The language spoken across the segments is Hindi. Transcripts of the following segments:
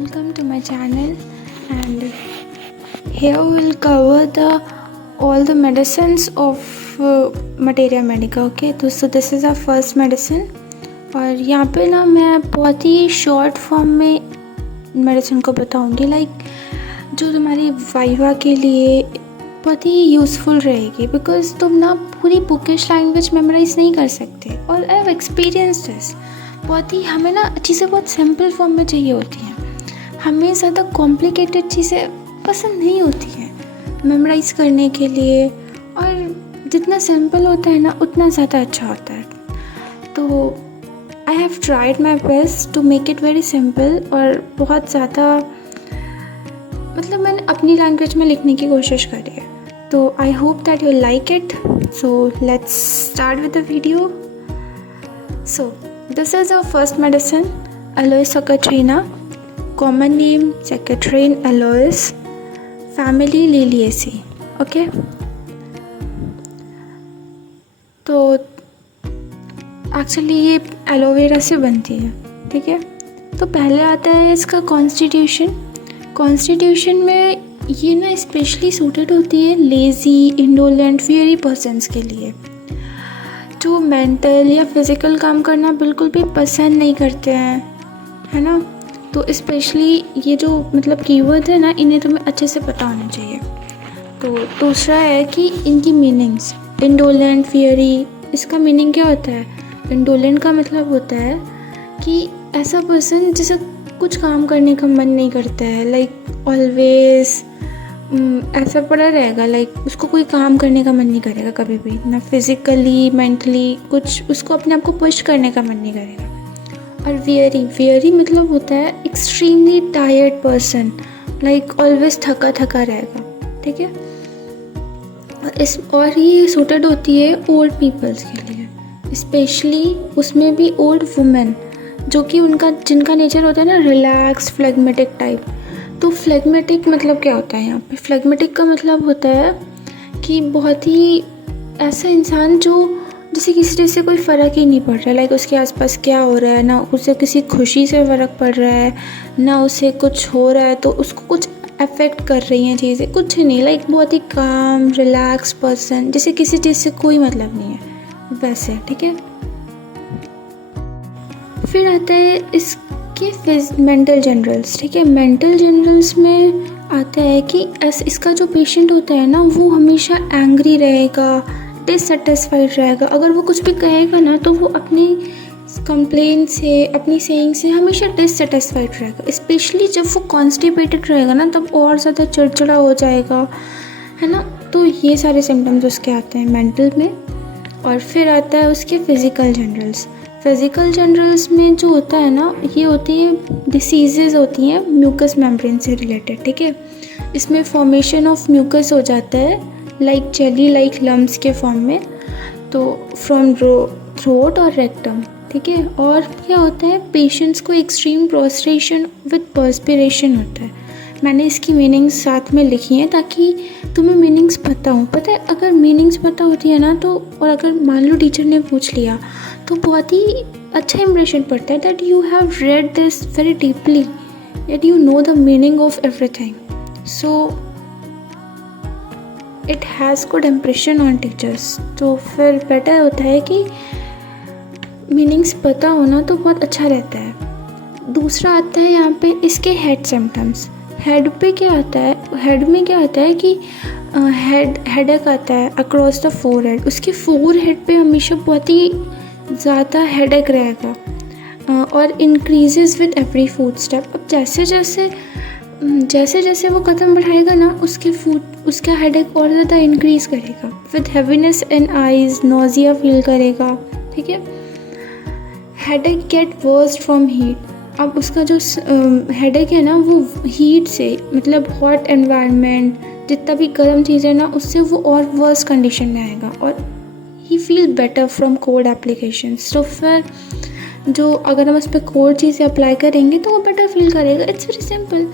welcome to my channel, and here we'll cover all the medicines of Materia Medica. Okay, so this is our first medicine और यहाँ पे ना मैं बहुत ही शॉर्ट फॉर्म में मेडिसिन को बताऊँगी, लाइक जो तुम्हारी वाइवा के लिए बहुत ही यूज़फुल रहेगी, बिकॉज तुम ना पूरी बुकिश लैंग्वेज मेमोराइज नहीं कर सकते। और आई हैव एक्सपीरियंस दिस, बहुत ही हमें ना चीज़ें बहुत सिंपल फॉर्म में चाहिए होती हैं, हमें ज़्यादा कॉम्प्लिकेटेड चीज़ें पसंद नहीं होती हैं मेमोराइज करने के लिए, और जितना सिंपल होता है ना उतना ज़्यादा अच्छा होता है। तो I have tried my best to make it very simple, और बहुत ज़्यादा मतलब मैंने अपनी लैंग्वेज में लिखने की कोशिश करी है। तो I hope that you like it. So let's start with the video. So this is our first medicine, aloe socotrina, common name socotrine aloes, family liliaceae. Okay, तो एक्चुअली ये एलोवेरा से बनती है, ठीक है। तो पहले आता है इसका कॉन्स्टिट्यूशन में ये ना स्पेशली सूटेड होती है लेज़ी, इंडोलेंट, फियरी पर्सन्स के लिए, जो मेंटल या फिज़िकल काम करना बिल्कुल भी पसंद नहीं करते हैं, है ना। तो स्पेशली ये जो मतलब कीवर्ड है ना, इन्हें तुम्हें अच्छे से पता होना चाहिए। तो दूसरा है कि इनकी मीनिंग्स, इंडोलेंट, फियरी, इसका मीनिंग क्या होता है? इंडोलेंट का मतलब होता है कि ऐसा पर्सन जिसे कुछ काम करने का मन नहीं करता है, लाइक ऑलवेज ऐसा पड़ा रहेगा, लाइक उसको कोई काम करने का मन नहीं करेगा कभी भी, ना फिज़िकली मेंटली कुछ उसको अपने आप को पुश करने का मन नहीं करेगा। और वियरी मतलब होता है extremely tired person, like always थका थका रहेगा, ठीक है। और ये सूटेड होती है ओल्ड पीपल्स के लिए, स्पेशली उसमें भी ओल्ड वुमेन, जो कि जिनका नेचर होता है ना रिलैक्स फ्लेगमेटिक टाइप। तो फ्लेगमेटिक मतलब क्या होता है यहाँ पे? फ्लेगमेटिक का मतलब होता है कि बहुत ही ऐसा इंसान जो जैसे किसी चीज़ से कोई फ़र्क ही नहीं पड़ रहा है, लाइक उसके आसपास क्या हो रहा है, ना उसे किसी खुशी से फ़र्क पड़ रहा है, ना उसे कुछ हो रहा है तो उसको कुछ अफेक्ट कर रही हैं चीज़ें, कुछ नहीं, लाइक बहुत ही काम रिलैक्स पर्सन, जैसे किसी चीज़ से कोई मतलब नहीं है वैसे, ठीक है। फिर आता है इसके मेंटल जनरल्स, ठीक है। मेंटल जनरल्स में आता है कि इसका जो पेशेंट होता है ना, वो हमेशा एंग्री रहेगा, डिससेटिस्फाइड रहेगा। अगर वो कुछ भी कहेगा ना तो वो अपनी कंप्लेन से, अपनी सेइंग से हमेशा डिससेटिस्फाइड रहेगा, स्पेशली जब वो कॉन्स्टिपेटेड रहेगा ना, तब और ज़्यादा चिड़चिड़ा हो जाएगा, है ना। तो ये सारे सिम्टम्स उसके आते हैं मेंटल में। और फिर आता है उसके फिज़िकल जनरल्स में जो होता है ना, ये होती हैं डिसीज़ेज़ होती हैं म्यूकस मेम्ब्रेन से रिलेटेड, ठीक है। इसमें फॉर्मेशन ऑफ म्यूकस हो जाता है, लाइक जेली लाइक लम्स के फॉर्म में, तो फ्रॉम थ्रोट और रेक्टम, ठीक है। और क्या होता है, पेशेंट्स को एक्सट्रीम प्रोस्ट्रेशन विद पर्स्पिरेशन होता है। मैंने इसकी मीनिंग्स साथ में लिखी हैं ताकि तुम्हें मीनिंग्स पता हो। पता है, अगर मीनिंग्स पता होती है ना तो, और अगर मान लो टीचर ने पूछ लिया तो बहुत ही अच्छा इंप्रेशन पड़ता है, that you have read this very deeply, that you know the meaning of everything, so it has good impression on teachers. तो फिर बेटर होता है कि मीनिंग्स पता होना तो बहुत अच्छा रहता है। दूसरा आता है यहाँ पे इसके हेड सिम्टम्स। हेड पे क्या आता है, हेड में क्या आता है कि हेडेक आता है अक्रॉस द फोरहेड। उसके फोरहेड पे हमेशा बहुत ही ज़्यादा हेडेक रहेगा, और increases with every food step. अब जैसे जैसे वो कदम बढ़ाएगा ना, उसका हेडेक और ज़्यादा इंक्रीज़ करेगा, with heaviness in eyes, nausea feel करेगा, ठीक है। Headache get work from heat. अब उसका जो हेडेक है ना, वो हीट से, मतलब हॉट एनवायरनमेंट, जितना भी गर्म चीज़ है ना, उससे वो और वर्स कंडीशन में आएगा, और he feel better from cold applications. तो फिर जो अगर हम उस पर कोल्ड चीज़ें अप्लाई करेंगे तो वो बेटर फील करेगा। It's very simple.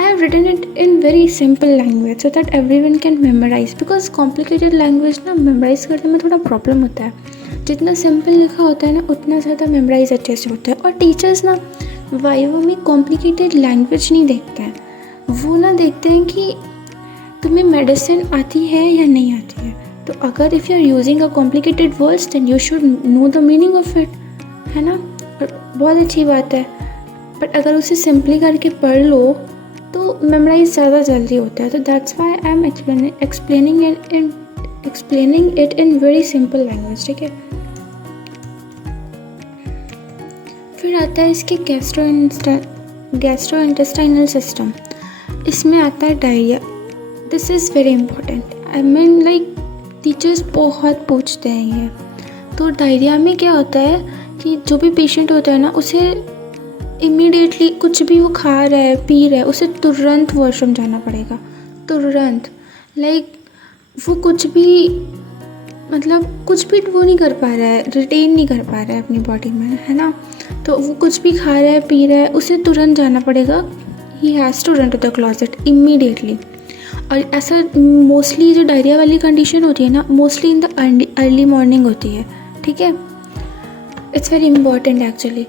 I have written it in very simple language so that everyone can memorise, because complicated language ना मेमोराइज करने में थोड़ा प्रॉब्लम होता है। जितना सिंपल लिखा होता है ना, उतना ज़्यादा मेमोराइज अच्छे से होता है। और टीचर्स ना वाइवा में कॉम्प्लिकेटेड लैंग्वेज नहीं देखते हैं, वो ना देखते हैं कि तुम्हें मेडिसिन आती है या नहीं आती है। तो अगर if you are using a complicated words then you should know the meaning of it, है ना। और बहुत अच्छी बात है, बट अगर उसे सिंपली करके पढ़ लो तो मेमोराइज ज़्यादा जल्दी होता है। तो that's why I am explaining it in very simple language, ठीक है। फिर आता है इसके गैस्ट्रोइंटेस्टाइनल सिस्टम। इसमें आता है diarrhoea. This is very important, I mean like teachers बहुत पूछते हैं ये। तो डायरिया में क्या होता है कि जो भी पेशेंट होता है ना, उसे इमीडिएटली कुछ भी वो खा रहा है पी रहा है उसे तुरंत वॉशरूम जाना पड़ेगा, तुरंत। लाइक वो कुछ भी मतलब कुछ भी वो नहीं कर पा रहा है, रिटेन नहीं कर पा रहा है अपनी बॉडी में, है ना। तो वो कुछ भी खा रहा है पी रहा है उसे तुरंत जाना पड़ेगा, he has to run to the closet immediately. और ऐसा मोस्टली जो डायरिया वाली कंडीशन होती है ना, mostly in the early morning होती है, ठीक है। इट्स वेरी इंपॉर्टेंट एक्चुअली,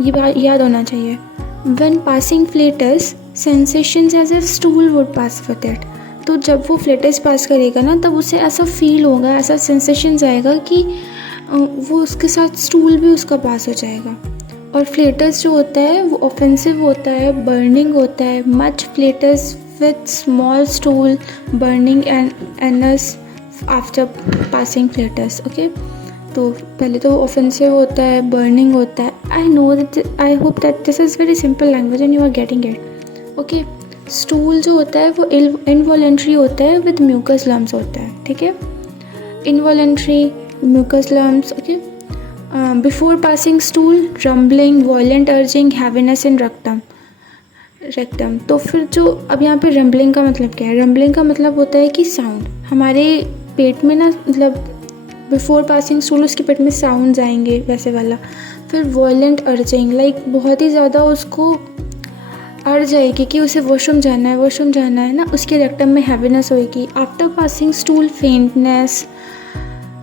ये बात याद होना चाहिए। When passing flatus sensations as if stool would pass with it. तो जब वो फ्लेटस पास करेगा ना, तब उसे ऐसा फील होगा, ऐसा सेंसेशंस आएगा कि वो उसके साथ स्टूल भी उसका पास हो जाएगा। और फ्लेटस जो होता है वो ऑफेंसिव होता है, बर्निंग होता है। Much flatus with small stool burning and anus after passing flatus, okay. तो पहले तो ऑफेंसिव होता है, बर्निंग होता है। I hope that this is very simple language and you are getting it, okay. Stool जो होता है वो इनवॉलेंट्री होता है विद म्यूकस लम्स होता है, ठीक है। Involuntary mucus lumps, okay. Before passing stool rumbling, violent urging, heaviness in rectum. तो फिर जो अब यहाँ पे रम्बलिंग का मतलब क्या है? रम्बलिंग का मतलब होता है कि साउंड हमारे पेट में ना, मतलब बिफोर पासिंग स्टूल उसके पेट में साउंड्स आएंगे वैसे वाला। फिर वॉयलेंट अर्जिंग, लाइक बहुत ही ज़्यादा उसको अर्ज आएगी कि उसे वॉशरूम जाना है ना, उसके रेक्टम में हैवीनेस होएगी। After passing stool faintness,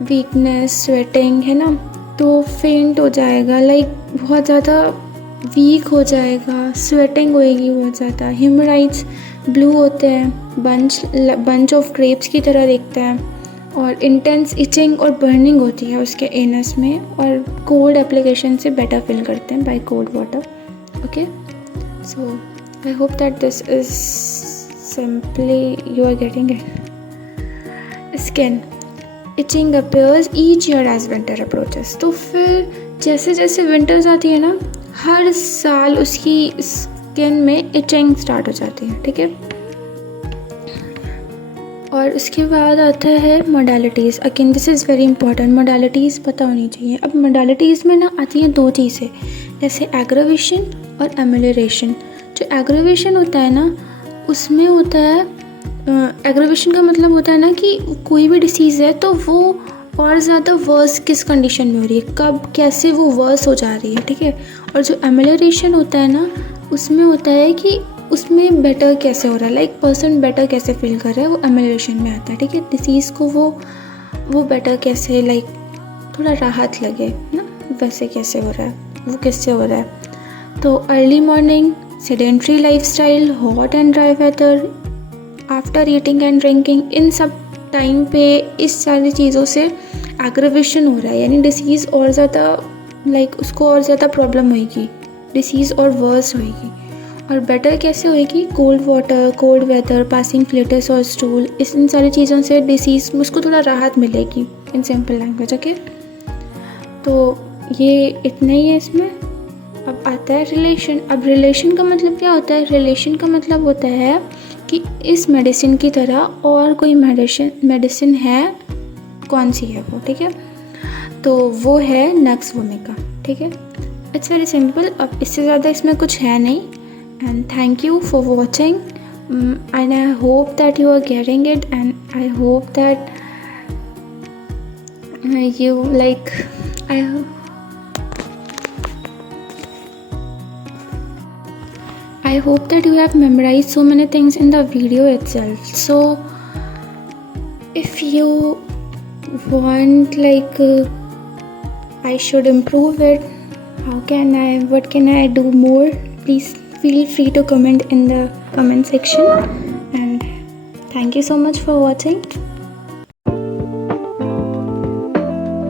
weakness, sweating, है ना। तो फेंट हो जाएगा, लाइक बहुत ज़्यादा वीक हो जाएगा, स्वेटिंग होएगी बहुत ज़्यादा। हेमोराइड्स ब्लू होते हैं, बंच ऑफ ग्रेप्स की तरह दिखता है। और इंटेंस इचिंग और बर्निंग होती है उसके एनस में। और कोल्ड एप्लीकेशन से बेटर फील करते हैं by cold water, okay. So I hope that this is simply you are getting it. Skin itching appears each year as winter approaches. तो फिर जैसे जैसे विंटर्स आती है ना, हर साल उसकी स्किन में इचिंग स्टार्ट हो जाती है, ठीक है। और उसके बाद आता है modalities. Again this is very important, modalities पता होनी चाहिए। अब मोडालिटीज़ में ना आती हैं दो चीज़ें, जैसे एग्रावेशन और एमेलियोरेशन। जो एग्रावेशन होता है ना, उसमें होता है एग्रावेशन का मतलब होता है ना कि कोई भी डिसीज़ है तो वो और ज़्यादा वर्स किस कंडीशन में हो रही है, कब कैसे वो वर्स हो जा रही है, ठीक है। और जो एमेलियोरेशन होता है ना, उसमें होता है कि उसमें बेटर कैसे हो रहा है, लाइक पर्सन बेटर कैसे फील कर रहा है, वो एमेलियोरेशन में आता है, ठीक है। डिसीज़ को वो बेटर कैसे, लाइक थोड़ा राहत लगे ना, वैसे कैसे हो रहा है, वो किससे हो रहा है। तो early morning, sedentary lifestyle, hot and dry weather, after eating and drinking, इन सब टाइम पे इस सारी चीज़ों से एग्रावेशन हो रहा है, यानी डिसीज़ और ज़्यादा, लाइक उसको और ज़्यादा प्रॉब्लम होएगी, डिसीज़ और वर्स होएगी। और बेटर कैसे होएगी? Cold water, cold weather, passing flatus और स्टूल, इन सारी चीज़ों से डिसीज़ में उसको थोड़ा राहत मिलेगी इन सिंपल लैंग्वेज, ओके। तो ये इतना ही है इसमें। अब आता है रिलेशन। अब रिलेशन का मतलब क्या होता है? रिलेशन का मतलब होता है कि इस मेडिसिन की तरह और कोई मेडिसिन है, कौन सी है वो, ठीक है। तो वो है नक्स वोमिका, ठीक है। It's very simple. अब इससे ज़्यादा इसमें कुछ है नहीं। And thank you for watching and I hope that you are getting it and I hope that you like I hope that you have memorized so many things in the video itself. So if you want I should improve it, what can I do more? Please feel free to comment in the comment section, and thank you so much for watching.